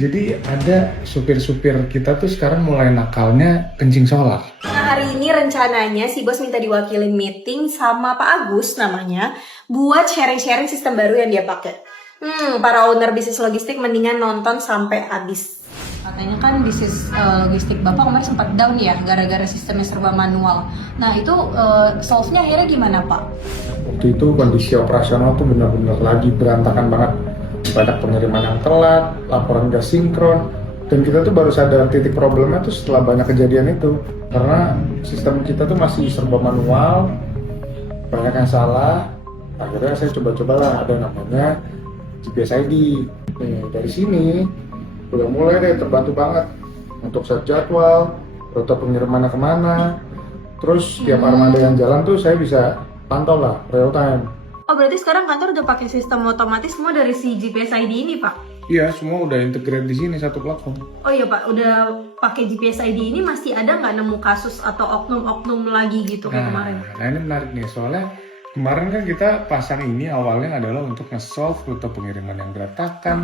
Jadi ada supir-supir kita tuh sekarang mulai nakalnya kencing solar. Nah, hari ini rencananya si bos minta diwakilin meeting sama Pak Agus namanya buat sharing-sharing sistem baru yang dia pakai. Para owner bisnis logistik mendingan nonton sampai habis. Katanya kan bisnis logistik Bapak kemarin sempat down ya gara-gara sistemnya serba manual. Nah itu solve-nya akhirnya gimana Pak? Waktu itu kondisi operasional tuh benar-benar lagi berantakan banget. Banyak pengiriman yang telat, laporan gak sinkron, dan kita tuh baru sadar titik problemnya tuh setelah banyak kejadian itu. Karena sistem kita tuh masih serba manual, banyak yang salah. Akhirnya saya coba-cobalah ada namanya GPS ID. Nih, dari sini udah mulai deh terbantu banget untuk set jadwal, rute pengirimannya kemana. Terus tiap armada yang jalan tuh saya bisa pantau lah real time. Oh berarti sekarang kantor udah pakai sistem otomatis semua dari si GPS ID ini Pak? Iya, semua udah integrate di sini satu platform. Oh iya Pak, udah pakai GPS ID ini masih ada nggak nemu kasus atau oknum-oknum lagi gitu kayak kemarin? Nah ini menarik nih, soalnya kemarin kan kita pasang ini awalnya adalah untuk nge-solve rute pengiriman yang berantakan,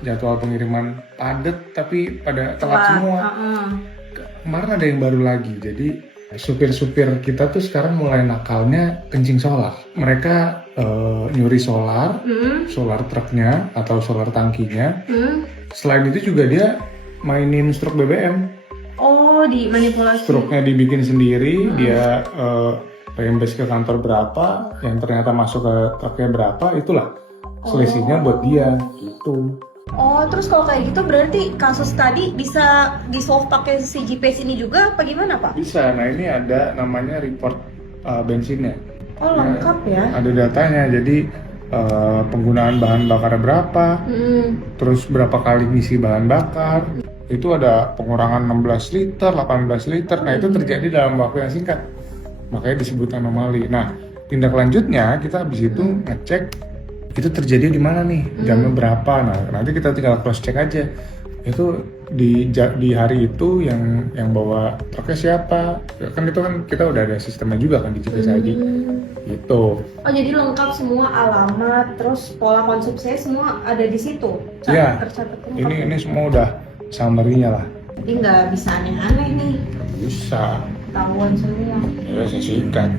jadwal pengiriman padat tapi pada telat semua. Kemarin ada yang baru lagi, jadi supir-supir kita tuh sekarang mulai nakalnya kencing solar. Mereka nyuri solar truknya atau solar tangkinya. Selain itu juga dia mainin struk BBM. Oh, dimanipulasi. Struknya dibikin sendiri, dia reimburse ke kantor berapa, yang ternyata masuk ke truknya berapa, itulah selisihnya buat dia gitu. Oh, terus kalau kayak gitu berarti kasus tadi bisa di-solve pakai si GPS ini juga apa gimana, Pak? Bisa. Nah, ini ada namanya report bensinnya. Oh, lengkap ya. Ada datanya. Jadi penggunaan bahan bakar berapa, terus berapa kali ngisi bahan bakar. Itu ada pengurangan 16 liter, 18 liter. Nah, itu terjadi dalam waktu yang singkat. Makanya disebut anomali. Nah, tindak lanjutnya kita habis itu ngecek itu terjadi di mana nih, jamnya berapa. Nah, nanti kita tinggal cross check aja. Itu di hari itu yang bawa truknya siapa. Kan itu kan kita udah ada sistemnya juga kan di GPS ID. Gitu. Oh, jadi lengkap semua alamat, terus pola konsumsi semua ada di situ. Iya. Ini semua udah summary-nya lah. Jadi nggak bisa aneh-aneh nih. Bisa. Tahuan semua. Ya, saya sikat.